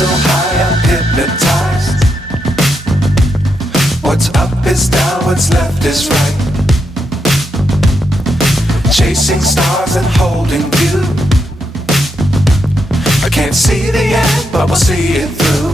so high I'm hypnotized. What's up is down, what's left is right. Chasing stars and holding you. I can't see the end, but we'll see it through.